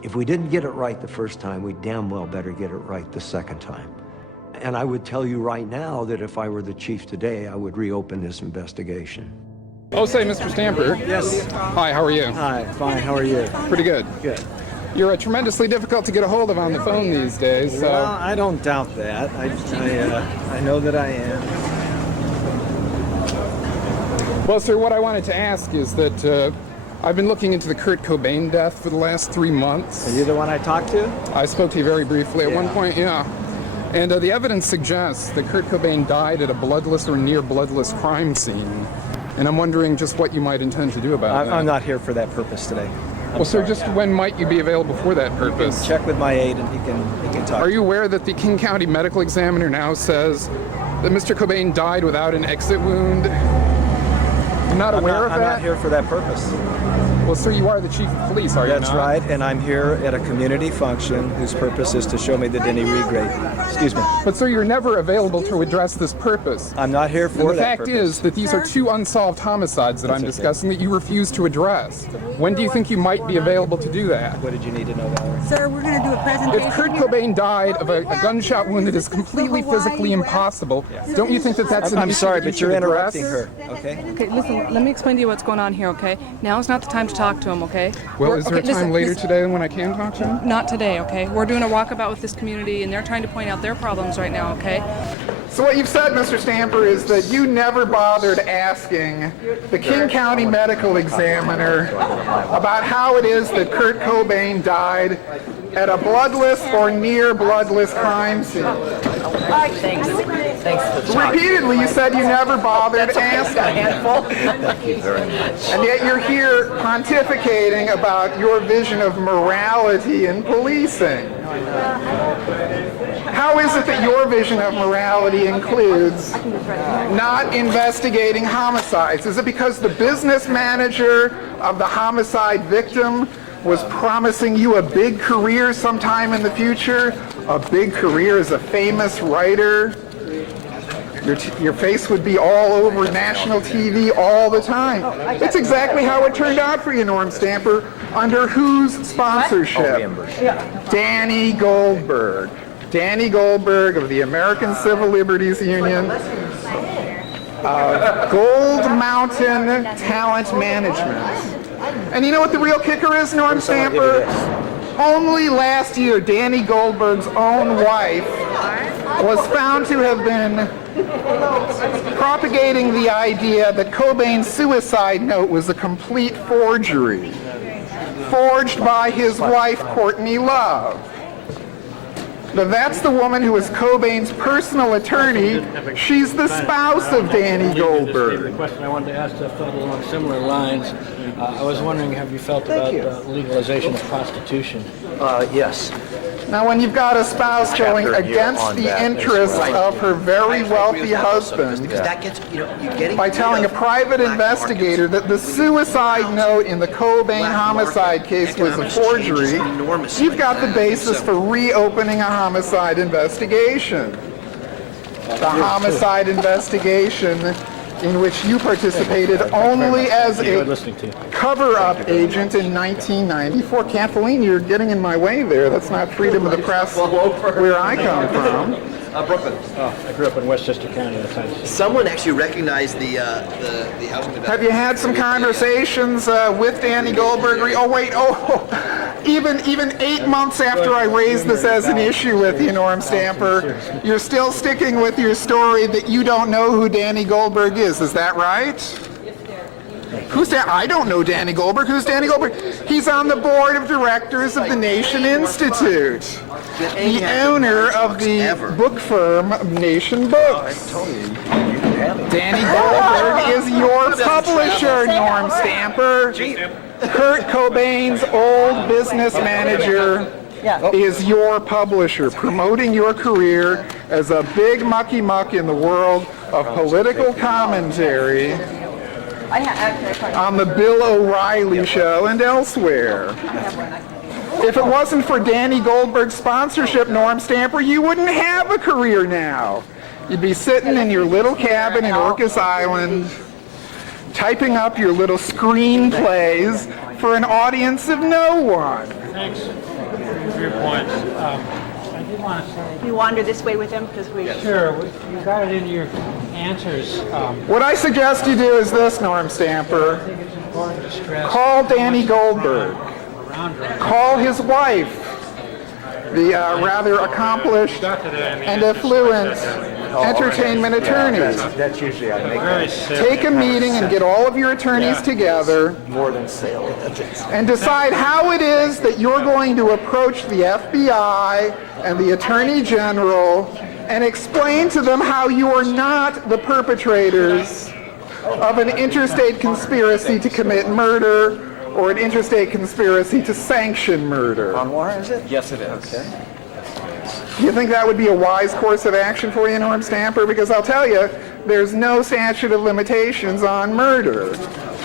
If we didn't get it right the first time, we damn well better get it right the second time. And I would tell you right now that if I were the chief today, I would reopen this investigation. Oh, say, Mr. Stamper. Yes. Hi, how are you? Hi, fine. How are you? Pretty good. Good. You're tremendously difficult to get a hold of on the phone these days, so... Well, I don't doubt that. I know that I am. Well, sir, what I wanted to ask is that I've been looking into the Kurt Cobain death for the last 3 months. Are you the one I talked to? I spoke to you very briefly at one point, yeah. And the evidence suggests that Kurt Cobain died at a bloodless or near bloodless crime scene. And I'm wondering just what you might intend to do about that. I'm not here for that purpose today. Well, sir, just when might you be available for that purpose? Check with my aide and he can talk. Are you aware that the King County Medical Examiner now says that Mr. Cobain died without an exit wound? You're not aware of that? I'm not here for that purpose. Well, sir, you are the chief of police, are you not? That's right, and I'm here at a community function whose purpose is to show me the Denny regrade. Excuse me. But, sir, you're never available to address this purpose. I'm not here for that The fact purpose. is that these are 2 unsolved homicides that I'm discussing that you refuse to address. When do you think you might be available to do that? What did you need to know, Valerie? Sir, we're going to do a presentation. If Kurt Cobain died of a gunshot wound that is completely physically impossible, don't you think that that's an issue I'm sorry, that you but you're should address? interrupting her, okay? Okay, listen, let me explain to you what's going on here, okay? Now is not the time to talk to him, okay? Well, is there a time later today when I can talk to him? Not today, okay? We're doing a walkabout with this community, and they're trying to point out their problems right now, okay? So what you've said, Mr. Stamper, is that you never bothered asking the King County Medical Examiner about how it is that Kurt Cobain died at a bloodless or near bloodless crime scene. Thanks for the talk. Repeatedly, you said you never bothered asking. Thank you very much. And yet you're here pontificating about your vision of morality in policing. How is it that your vision of morality includes not investigating homicides? Is it because the business manager of the homicide victim was promising you a big career sometime in the future? A big career as a famous writer? Your face would be all over national TV all the time. It's exactly how it turned out for you, Norm Stamper. Under whose sponsorship? Danny Goldberg. Danny Goldberg of the American Civil Liberties Union. Gold Mountain Talent Management. And you know what the real kicker is, Norm Stamper? Only last year, Danny Goldberg's own wife was found to have been propagating the idea that Cobain's suicide note was a complete forgery, forged by his wife, Courtney Love. Now, that's the woman who is Cobain's personal attorney. She's the spouse of Danny Goldberg. The question I wanted to ask felt along similar lines. I was wondering, have you felt about legalization of prostitution? Yes. Now, when you've got a spouse going against the interests of her very wealthy husband by telling a private investigator that the suicide note in the Cobain homicide case was a forgery, you've got the basis for reopening a homicide investigation. The homicide investigation in which you participated only as a cover-up agent in 1994. Kathleen, you're getting in my way there. That's not freedom of the press where I come from. Brooklyn. Oh, I grew up in Westchester County. Someone actually recognized the housing development. Have you had some conversations with Danny Goldberg? Even 8 months after I raised this as an issue with you, Norm Stamper, you're still sticking with your story that you don't know who Danny Goldberg is. Is that right? Who's that? I don't know Danny Goldberg. Who's Danny Goldberg? He's on the board of directors of the Nation Institute, the owner of the book firm Nation Books. Danny Goldberg is your publisher, Norm Stamper. Kurt Cobain's old business manager is your publisher, promoting your career as a big mucky muck in the world of political commentary on the Bill O'Reilly show and elsewhere. If it wasn't for Danny Goldberg's sponsorship, Norm Stamper, you wouldn't have a career now. You'd be sitting in your little cabin in Orcas Island, typing up your little screenplays for an audience of no one. Thanks for your points. I did want to say, You wander this way with them because we. sure, you got it in your answers. What I suggest you do is this, Norm Stamper. I think it's important to stress Call Danny Goldberg. around drugs. Call his wife, the rather accomplished and affluent entertainment attorney. That's usually I make Very that serious. Take a meeting and get all of your attorneys together more than sale. and decide how it is that you're going to approach the FBI and the Attorney General and explain to them how you are not the perpetrators of an interstate conspiracy to commit murder or an interstate conspiracy to sanction murder. Anwar, is it? Yes, it is. Okay. Do you think that would be a wise course of action for you, Norm Stamper? Because I'll tell you, there's no statute of limitations on murder.